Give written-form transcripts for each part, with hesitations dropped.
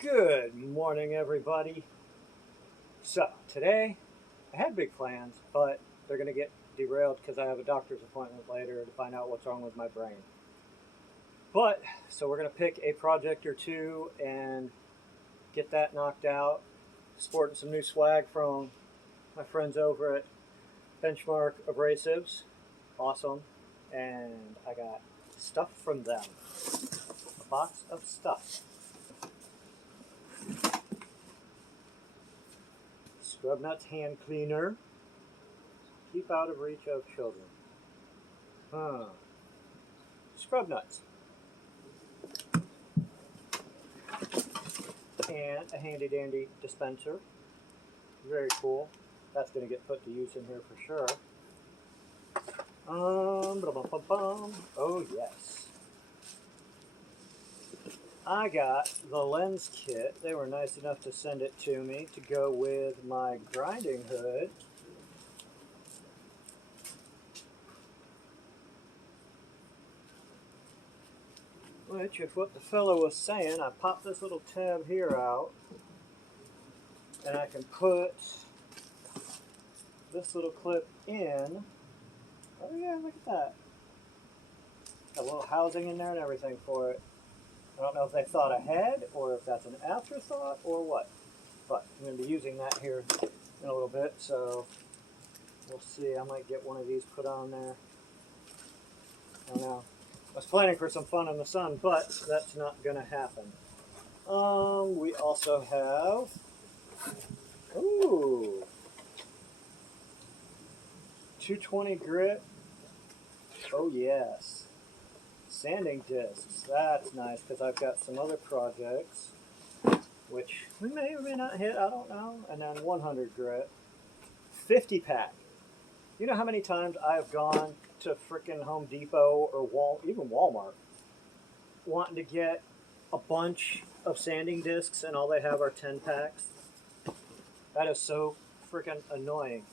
Good morning, everybody. So, today I had big plans, but they're going to get derailed because I have a doctor's appointment later to find out what's wrong with my brain. So we're going to pick a project or two and get that knocked out. Sporting some new swag from my friends over at Benchmark Abrasives. Awesome. And I got stuff from them. A box of stuff. Scrub Nuts hand cleaner. Keep out of reach of children. Scrub Nuts. And a handy dandy dispenser. Very cool. That's going to get put to use in here for sure. Oh yes. I got the lens kit. They were nice enough to send it to me to go with my grinding hood. Which, if what the fellow was saying, I pop this little tab here out and I can put this little clip in. Oh yeah, look at that. Got a little housing in there and everything for it. I don't know if they thought ahead or if that's an afterthought or what. But I'm going to be using that here in a little bit, so we'll see. I might get one of these put on there. I don't know. I was planning for some fun in the sun, but that's not going to happen. We also have, 220 grit. Oh yes. Sanding discs. That's nice because I've got some other projects which we may or may not hit, I don't know. And then 100 grit. 50 pack. You know how many times I've gone to frickin' Home Depot or even Walmart wanting to get a bunch of sanding discs and all they have are 10 packs? That is so frickin' annoying.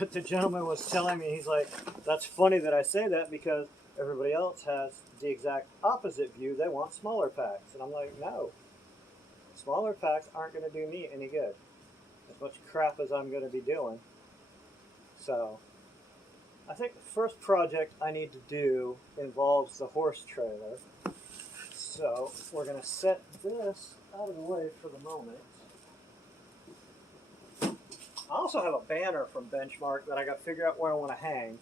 But the gentleman was telling me, he's like, that's funny that I say that because everybody else has the exact opposite view. They want smaller packs. And I'm like, no. Smaller packs aren't going to do me any good. As much crap as I'm going to be doing. So, I think the first project I need to do involves the horse trailer. So, we're going to set this out of the way for the moment. I also have a banner from Benchmark that I got to figure out where I want to hang.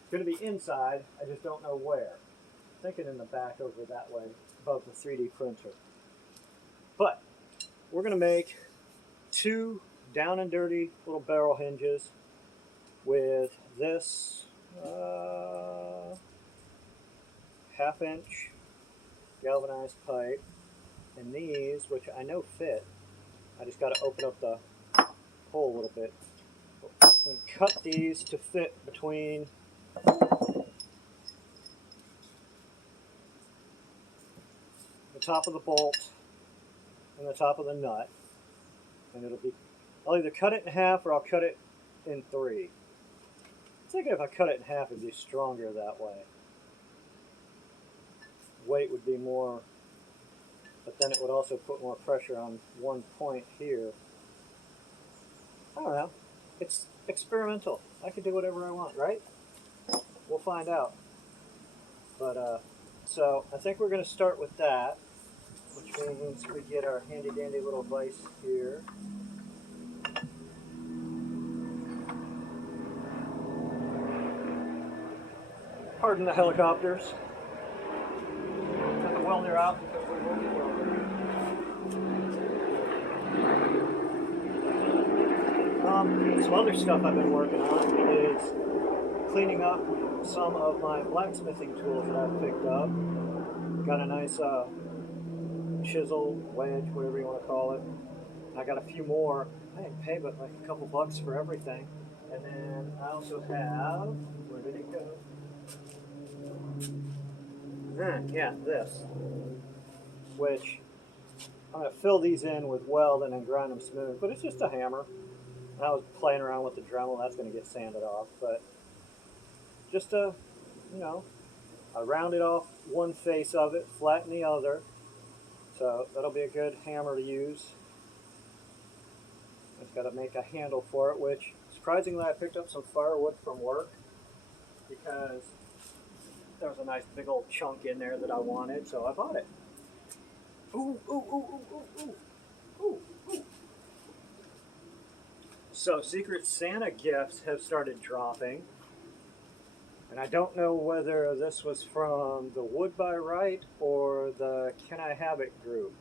It's going to be inside, I just don't know where. I'm thinking in the back over that way, above the 3D printer. But we're going to make two down and dirty little barrel hinges with this 1/2-inch galvanized pipe and these, which I know fit. I just got to open up the hole a little bit and cut these to fit between the top of the bolt and the top of the nut, and I'll either cut it in half or I'll cut it in 3. I'm thinking if I cut it in half it'd be stronger that way. Weight would be more, but then it would also put more pressure on one point here. I don't know. It's experimental. I can do whatever I want, right? We'll find out. But, so I think we're going to start with that, which means we get our handy dandy little vise here. Pardon the helicopters. Got the welder out because we will be welding. Some other stuff I've been working on is cleaning up some of my blacksmithing tools that I've picked up. Got a nice chisel, wedge, whatever you want to call it. I got a few more. I didn't pay but like a couple bucks for everything. And then I also have, where did it go? Yeah, this. Which I'm going to fill these in with weld and then grind them smooth. But it's just a hammer. And I was playing around with the Dremel. That's going to get sanded off. But just I rounded off one face of it, flatten the other. So that'll be a good hammer to use. I've got to make a handle for it, which surprisingly I picked up some firewood from work because there was a nice big old chunk in there that I wanted, so I bought it. Ooh, ooh, ooh, ooh, ooh, ooh, ooh, ooh. So Secret Santa gifts have started dropping. And I don't know whether this was from the Wood by Right or the Can I Have It group.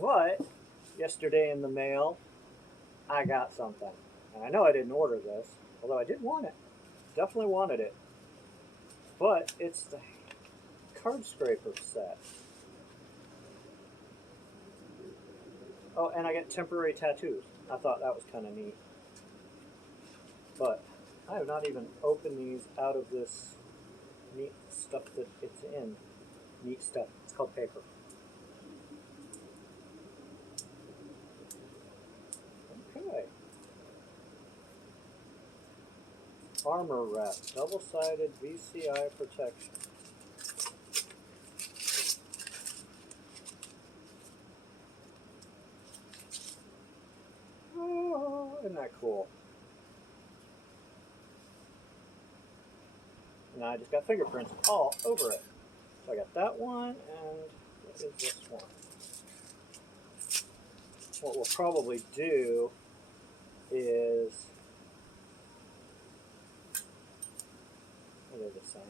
But yesterday in the mail, I got something. And I know I didn't order this, although I did want it. Definitely wanted it. But it's the card scraper set. Oh, and I get temporary tattoos. I thought that was kind of neat. But I have not even opened these out of this neat stuff that it's in. Neat stuff. It's called paper. Okay. Armor wrap. Double-sided VCI protection. Oh, isn't that cool? And I just got fingerprints all over it. So I got that one, and what is this one? What we'll probably do is, are they the same?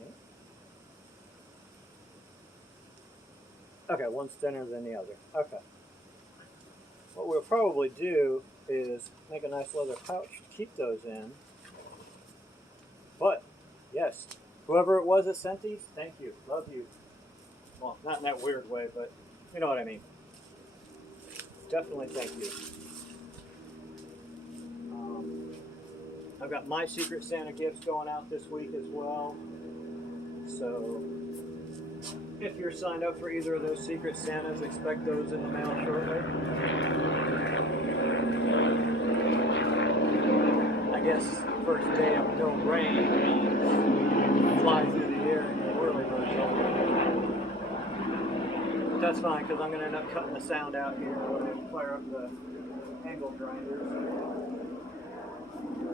Okay, one's thinner than the other. Okay. What we'll probably do is make a nice leather pouch to keep those in. But, yes, whoever it was that sent these, thank you. Love you. Well, not in that weird way, but you know what I mean. Definitely thank you. I've got my Secret Santa gifts going out this week as well. So if you're signed up for either of those Secret Santas, expect those in the mail shortly. I guess first day of no rain means fly through the air in the whirly bird. But that's fine because I'm going to end up cutting the sound out here when I fire up the angle grinders.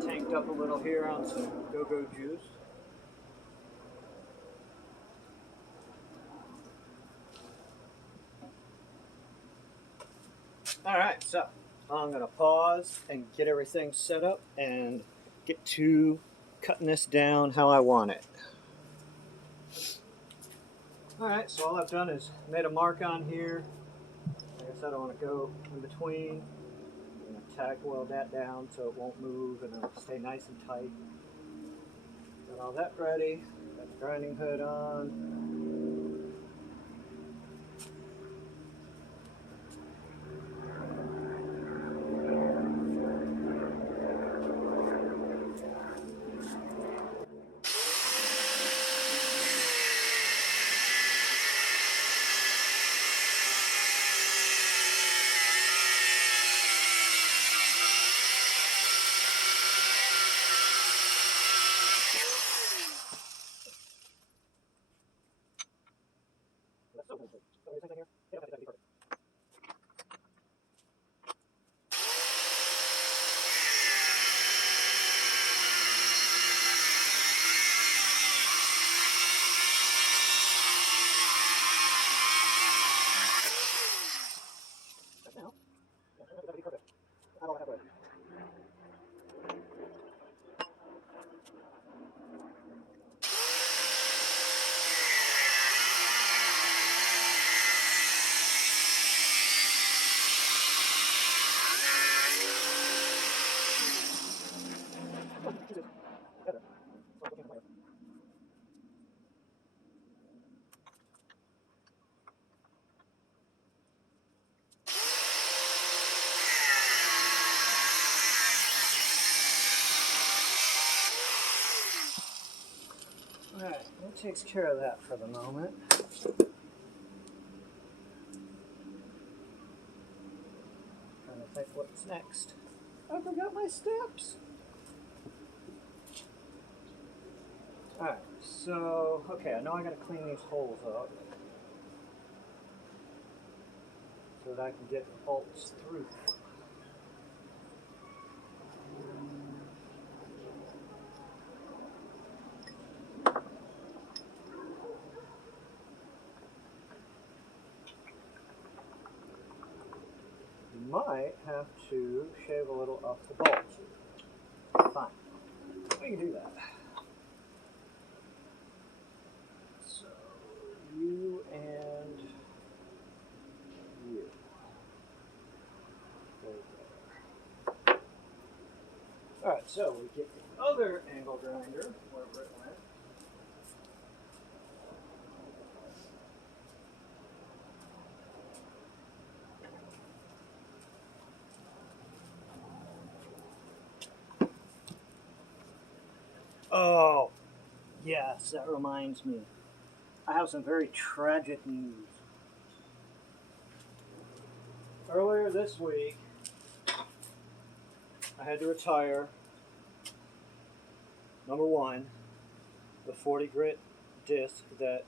Tanked up a little here on some go-go juice. Alright, so I'm going to pause and get everything set up and get to cutting this down how I want it. Alright, so all I've done is made a mark on here. Like I said, I want to go in between. I'm going to tack weld that down so it won't move and it'll stay nice and tight. Got all that ready. Got the grinding hood on. Alright, that takes care of that for the moment. Trying to think what's next. I forgot my steps. Alright, so, okay, I know I gotta clean these holes up. so that I can get bolts through. You might have to shave a little off the bolts. Fine, we can do that. So, you and you. Alright, so we get the other angle grinder, wherever it went. Oh, yes, that reminds me. I have some very tragic news. Earlier this week, I had to retire, number one, the 40 grit disc that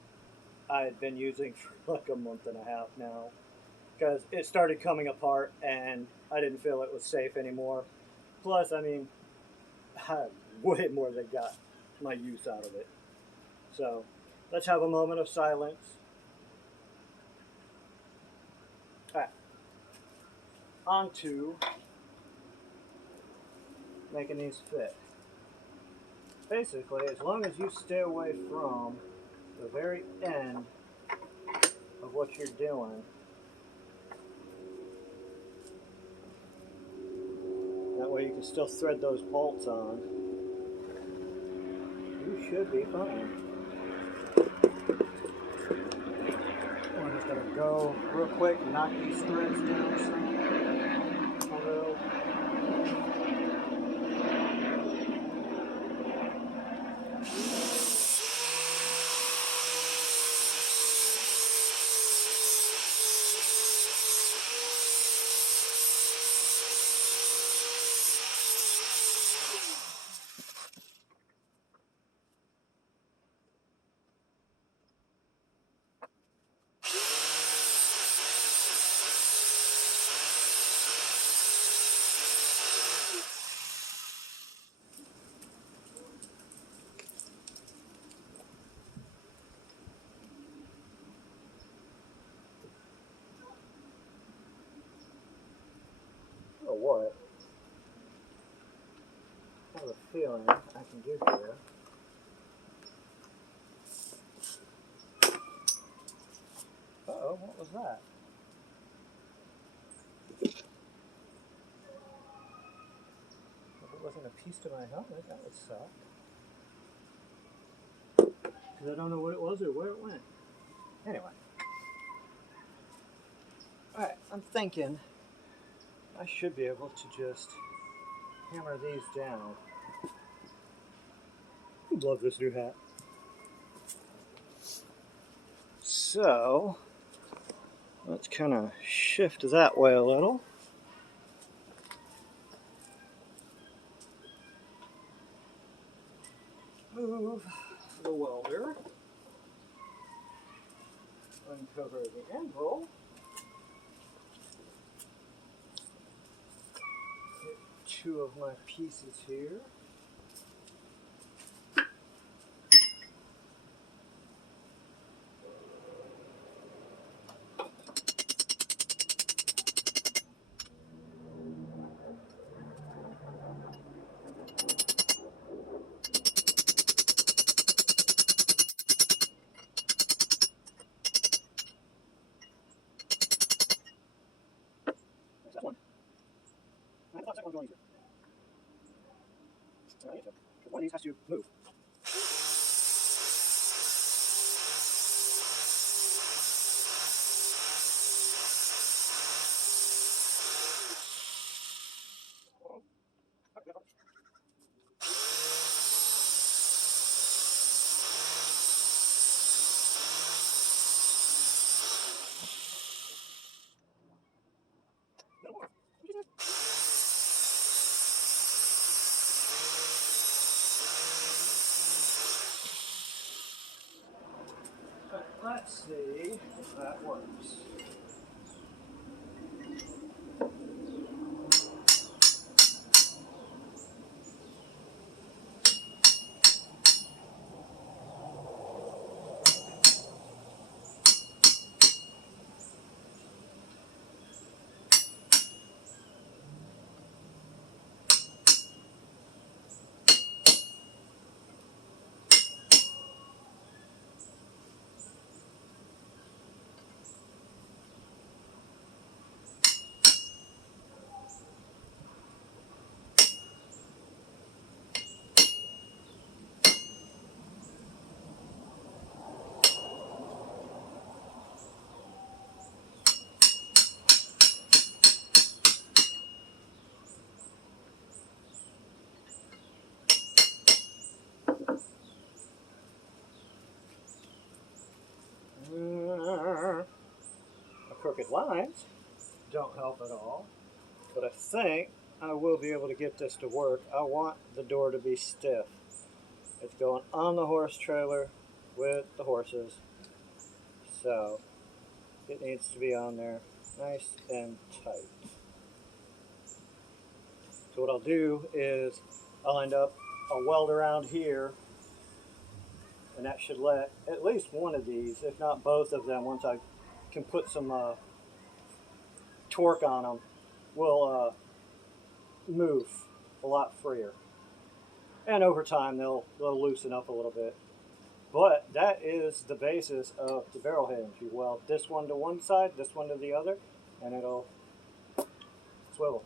I had been using for like a month and a half now, because it started coming apart and I didn't feel it was safe anymore. Plus, I mean, I way more than got my use out of it. So, let's have a moment of silence. Alright, on to making these fit. Basically, as long as you stay away from the very end of what you're doing, that way you can still thread those bolts on, you should be fine. I'm just going to go real quick and knock these threads down some. Although, oh what? I have a feeling I can do here. Uh-oh, what was that? If it wasn't a piece to my helmet, that would suck. Because I don't know what it was or where it went. Anyway. Alright, I'm thinking I should be able to just hammer these down. I love this new hat. So, let's kind of shift that way a little. Move the welder. Uncover the anvil. Get two of my pieces here. There's that one. I thought that one was going easier. Alright, so one of these has to move. Let's see if that works. crooked lines don't help at all. But I think I will be able to get this to work. I want the door to be stiff. It's going on the horse trailer with the horses. So it needs to be on there nice and tight. So what I'll do is I'll end up, I'll weld around here, and that should let at least one of these, if not both of them, once I can put some torque on them, will move a lot freer. And over time they'll loosen up a little bit. But that is the basis of the barrel hinge. You weld this one to one side, this one to the other, and it'll swivel.